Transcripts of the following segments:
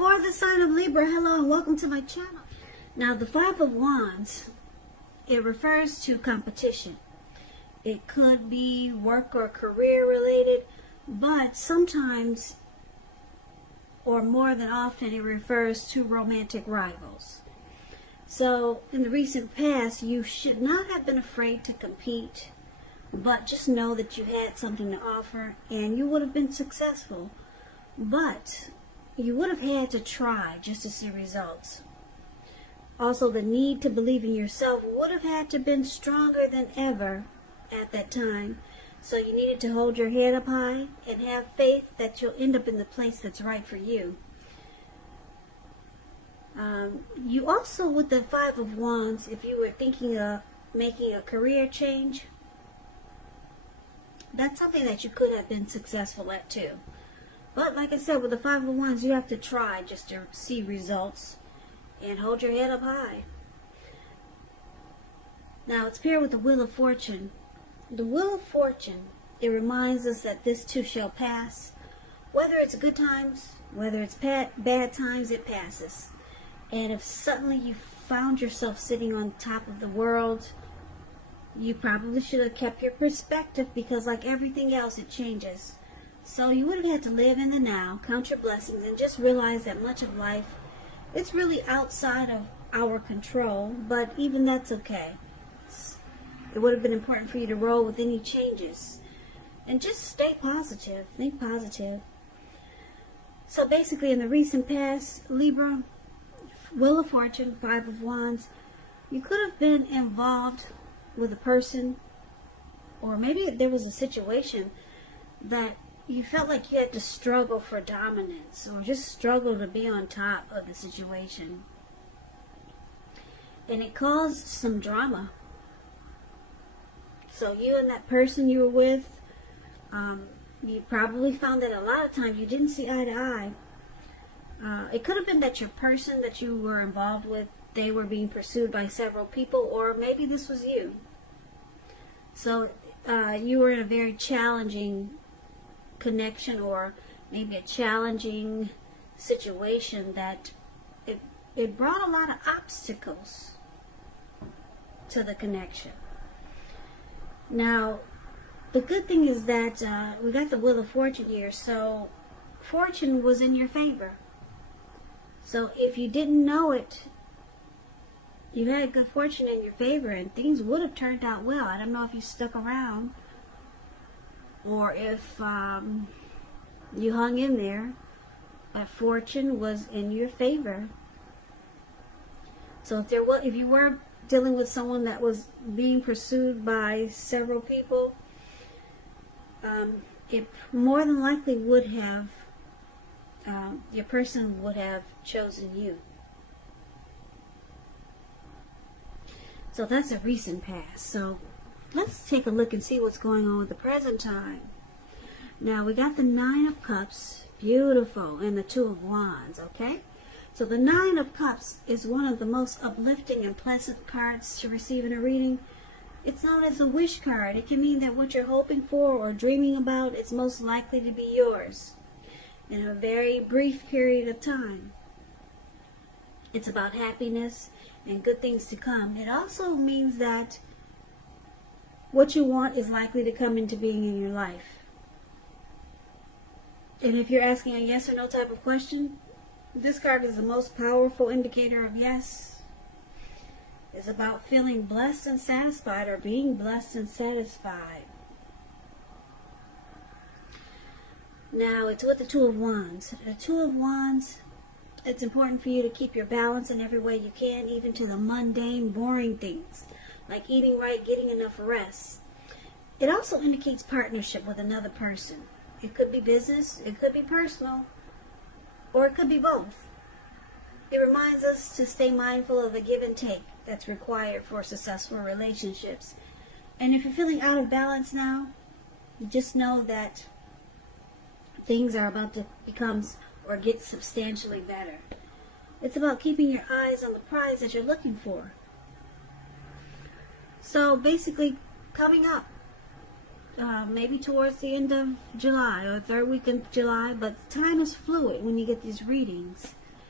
For the sign of Libra, hello and welcome to my channel. Now, the Five of Wands, it refers to competition. It could be work or career related, but sometimes, or more than often, it refers to romantic rivals. So, in the recent past, you should not have been afraid to compete, but just know that you had something to offer and you would have been successful. But you would have had to try just to see results. Also, the need to believe in yourself would have had to been stronger than ever at that time. So you needed to hold your head up high and have faith that you'll end up in the place that's right for you. You also, with the Five of Wands, if you were thinking of making a career change, that's something that you could have been successful at too. But like I said, with the Five of Wands, you have to try just to see results and hold your head up high. Now, it's paired with the Wheel of Fortune. The Wheel of Fortune, it reminds us that this too shall pass. Whether it's good times, whether it's bad times, it passes. And if suddenly you found yourself sitting on top of the world, you probably should have kept your perspective, because like everything else, it changes. So you would have had to live in the now, count your blessings, and just realize that much of life, it's really outside of our control, but even that's okay. It would have been important for you to roll with any changes. And just stay positive, think positive. So basically, in the recent past, Libra, Wheel of Fortune, Five of Wands, you could have been involved with a person, or maybe there was a situation that you felt like you had to struggle for dominance, or just struggle to be on top of the situation. And it caused some drama. So you and that person you were with, you probably found that a lot of times you didn't see eye to eye. It could have been that your person that you were involved with, they were being pursued by several people, or maybe this was you. So you were in a very challenging connection, or maybe a challenging situation that it brought a lot of obstacles to the connection. Now, the good thing is that we got the Wheel of Fortune here, so fortune was in your favor. So if you didn't know it, you had good fortune in your favor, and things would have turned out well. I don't know if you stuck around, or if you hung in there, but fortune was in your favor. So if you were dealing with someone that was being pursued by several people, it more than likely would have, your person would have chosen you. So that's a recent past. So let's take a look and see what's going on with the present time. Now, we got the Nine of Cups, beautiful, and the Two of Wands, okay? So the Nine of Cups is one of the most uplifting and pleasant cards to receive in a reading. It's known as a wish card. It can mean that what you're hoping for or dreaming about is most likely to be yours in a very brief period of time. It's about happiness and good things to come. It also means that what you want is likely to come into being in your life. And if you're asking a yes or no type of question, this card is the most powerful indicator of yes. It's about feeling blessed and satisfied, or being blessed and satisfied. Now, it's with the Two of Wands. The Two of Wands, it's important for you to keep your balance in every way you can, even to the mundane, boring things, like eating right, getting enough rest. It also indicates partnership with another person. It could be business, it could be personal, or it could be both. It reminds us to stay mindful of the give and take that's required for successful relationships. And if you're feeling out of balance now, just know that things are about to become or get substantially better. It's about keeping your eyes on the prize that you're looking for. So basically, coming up, maybe towards the end of July or third week of July, but time is fluid when you get these readings.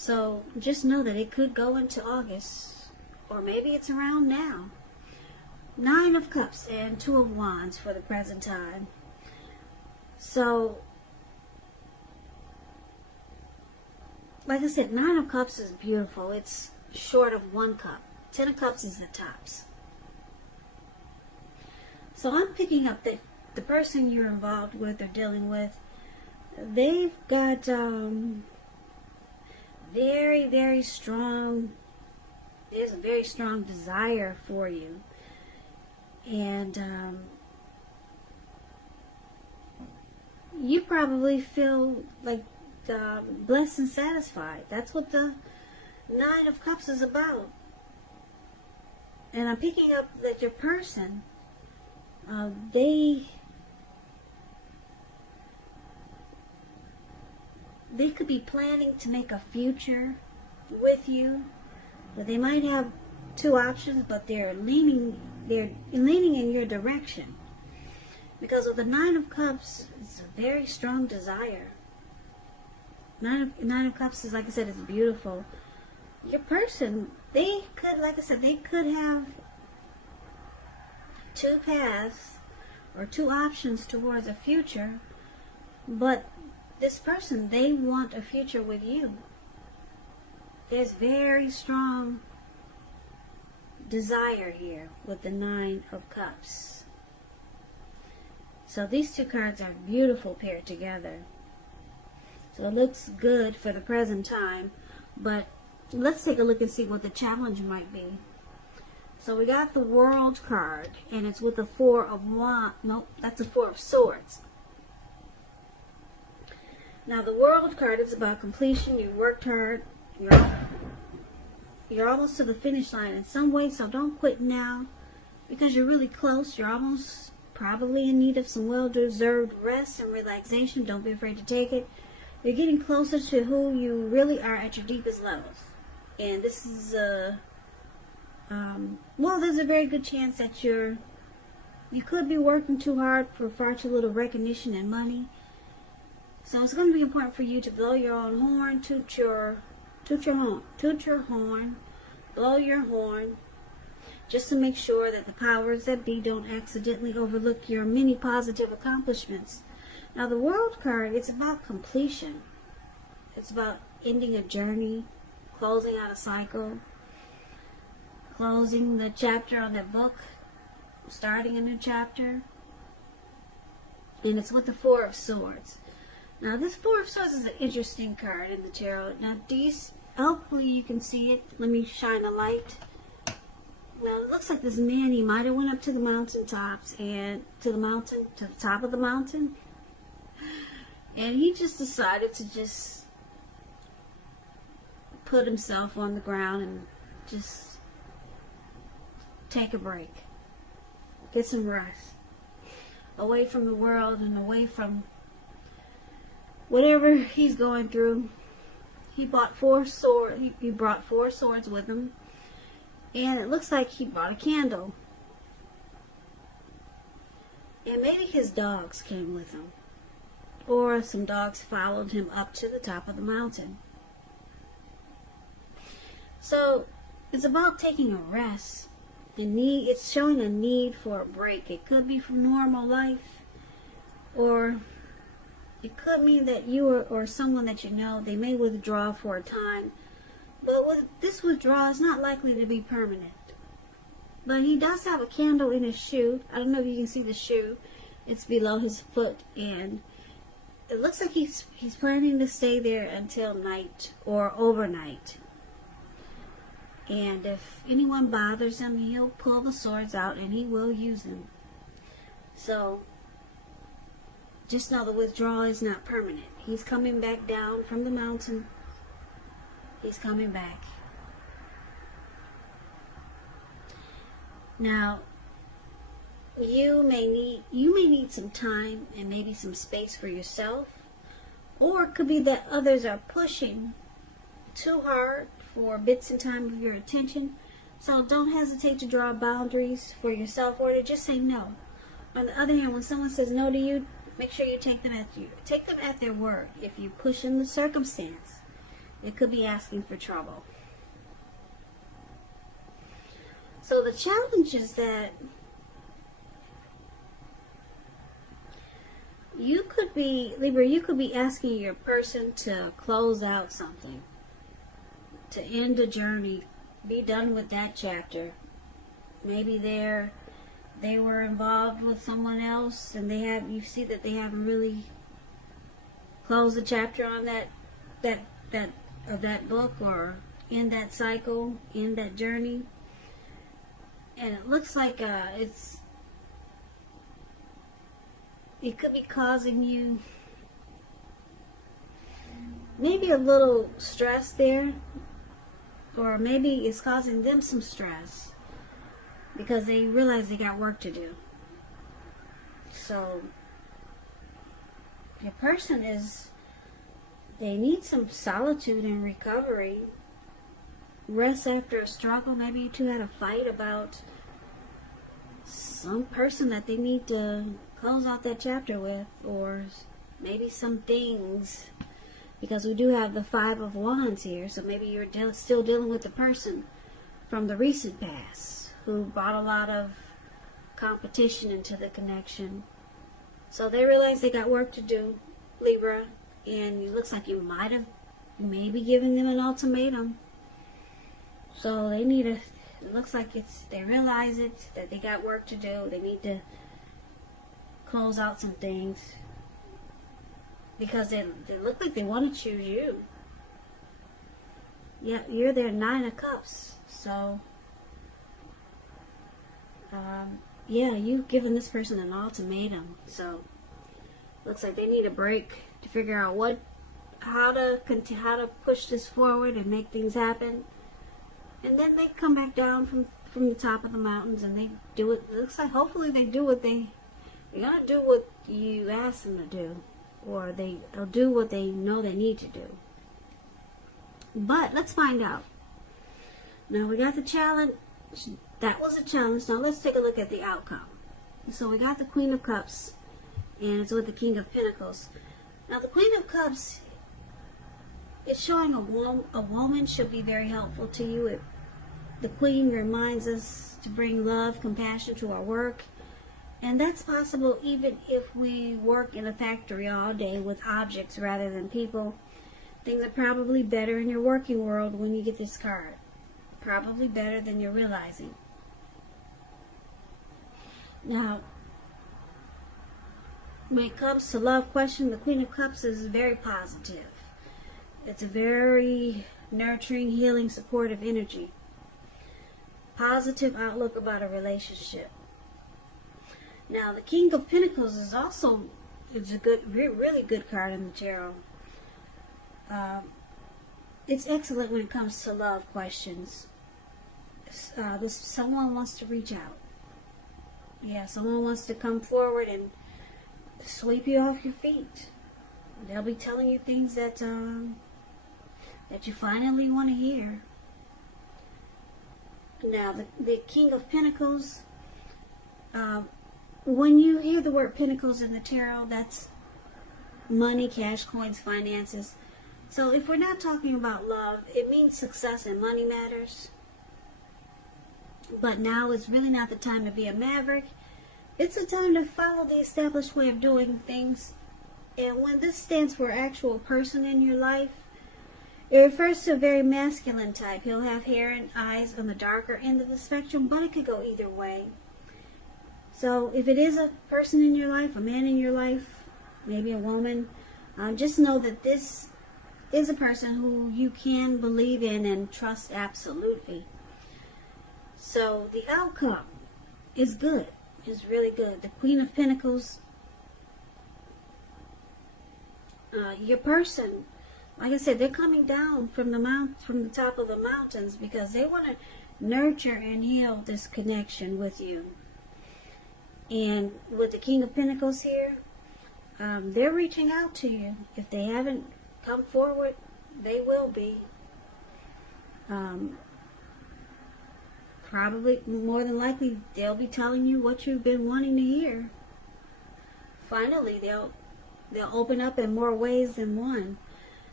So just know that it could go into August, or maybe it's around now. 9 of Cups and 2 of Wands for the present time. So, like I said, 9 of Cups is beautiful. It's short of 1 cup. 10 of Cups is the tops. So I'm picking up that the person you're involved with or dealing with, they've got very, very strong, there's a very strong desire for you. And you probably feel like blessed and satisfied. That's what the 9 of Cups is about. And I'm picking up that your person, they could be planning to make a future with you, but they might have 2 options, but they're leaning in your direction. Because of the 9 of Cups, it's a very strong desire. 9 of Cups is, like I said, it's beautiful. Your person, they could, like I said, they could have 2 paths or 2 options towards a future, but this person, they want a future with you. There's very strong desire here with the 9 of Cups. So these 2 cards are beautiful paired together. So it looks good for the present time, but let's take a look and see what the challenge might be. So we got the World card, and it's with the 4 of Wands. Nope, that's a 4 of Swords. Now the World card is about completion. You worked hard. You're almost to the finish line in some way, so don't quit now, because you're really close. You're almost probably in need of some well-deserved rest and relaxation. Don't be afraid to take it. You're getting closer to who you really are at your deepest levels. And this is well, there's a very good chance that you could be working too hard for far too little recognition and money. So it's going to be important for you to blow your own horn, toot your horn, blow your horn, just to make sure that the powers that be don't accidentally overlook your many positive accomplishments. Now the World card, it's about completion. It's about ending a journey, closing out a cycle, closing the chapter on that book, starting a new chapter. And it's with the 4 of Swords. Now this 4 of Swords is an interesting card in the tarot. Now hopefully you can see it. Let me shine a light. Now it looks like this man, he might have went up to the mountaintops and to the top of the mountain. And he just decided to just put himself on the ground and just take a break. Get some rest. Away from the world and away from whatever he's going through. He bought 4 swords. He brought 4 swords with him. And it looks like he brought a candle. And maybe his dogs came with him. Or some dogs followed him up to the top of the mountain. So it's about taking a rest. It's showing a need for a break. It could be from normal life, or it could mean that you or someone that you know, they may withdraw for a time. But with this withdrawal, it's not likely to be permanent. But he does have a candle in his shoe. I don't know if you can see the shoe. It's below his foot, and it looks like he's planning to stay there until night or overnight. And if anyone bothers him, he'll pull the swords out and he will use them. So just know the withdrawal is not permanent. He's coming back down from the mountain. He's coming back. Now, you may need some time and maybe some space for yourself, or it could be that others are pushing too hard for bits and time of your attention. So don't hesitate to draw boundaries for yourself, or to just say no. On the other hand, when someone says no to you, make sure you take them at their word. If you push in the circumstance, It could be asking for trouble. So the challenge is that you could be, Libra, you could be asking your person to close out something, to end a journey, be done with that chapter. Maybe they were involved with someone else, and you see that they haven't really closed the chapter on that book, or in that cycle, in that journey. And it looks like it could be causing you maybe a little stress there, or maybe it's causing them some stress because they realize they got work to do. So your person they need some solitude and recovery, rest after a struggle. Maybe you two had a fight about some person that they need to close out that chapter with, or maybe some things, because we do have the Five of Wands here. So maybe you're still dealing with the person from the recent past who brought a lot of competition into the connection. So they realize they got work to do, Libra, and it looks like you might have maybe given them an ultimatum. So they need it looks like they realize it, that they got work to do. They need to close out some things because they look like they want to choose you. Yeah, you're their Nine of Cups. So, yeah, you've given this person an ultimatum. So, looks like they need a break to figure out how to push this forward and make things happen. And then they come back down from the top of the mountains and they do it. It looks like hopefully they do they're gonna do what you ask them to do, or they'll do what they know they need to do. But let's find out. Now we got the challenge. That was a challenge. Now let's take a look at the outcome. So we got the Queen of Cups, and it's with the King of Pentacles. Now the Queen of Cups, it's showing a woman should be very helpful to you. The Queen reminds us to bring love, compassion to our work. And that's possible even if we work in a factory all day with objects rather than people. Things are probably better in your working world when you get this card. Probably better than you're realizing. Now, when it comes to love question, the Queen of Cups is very positive. It's a very nurturing, healing, supportive energy. Positive outlook about a relationship. Now, the King of Pentacles is also a good, really good card in the tarot. It's excellent when it comes to love questions. Someone wants to reach out. Yeah, someone wants to come forward and sweep you off your feet. They'll be telling you things that you finally want to hear. Now, the King of Pentacles, when you hear the word Pentacles in the tarot, that's money, cash, coins, finances. So if we're not talking about love, it means success and money matters. But now is really not the time to be a maverick. It's a time to follow the established way of doing things. And when this stands for an actual person in your life, it refers to a very masculine type. He'll have hair and eyes on the darker end of the spectrum, but it could go either way. So if it is a person in your life, a man in your life, maybe a woman, just know that this is a person who you can believe in and trust absolutely. So the outcome is good. It's really good. The Queen of Pentacles, your person, like I said, they're coming down from the top of the mountains because they want to nurture and heal this connection with you. And with the King of Pentacles here, they're reaching out to you. If they haven't come forward, they will be. Probably, more than likely, they'll be telling you what you've been wanting to hear. Finally, they'll open up in more ways than one.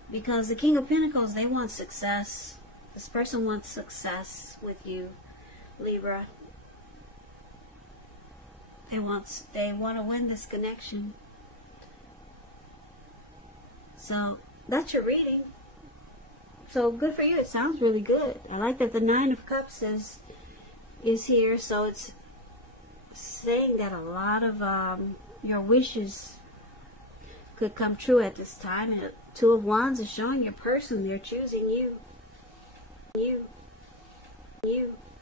Because the King of Pentacles, they want success. This person wants success with you, Libra. They want to win this connection. So that's your reading. So good for you. It sounds really good. I like that the Nine of Cups is here. So it's saying that a lot of your wishes could come true at this time. And Two of Wands is showing your person. They're choosing you. You.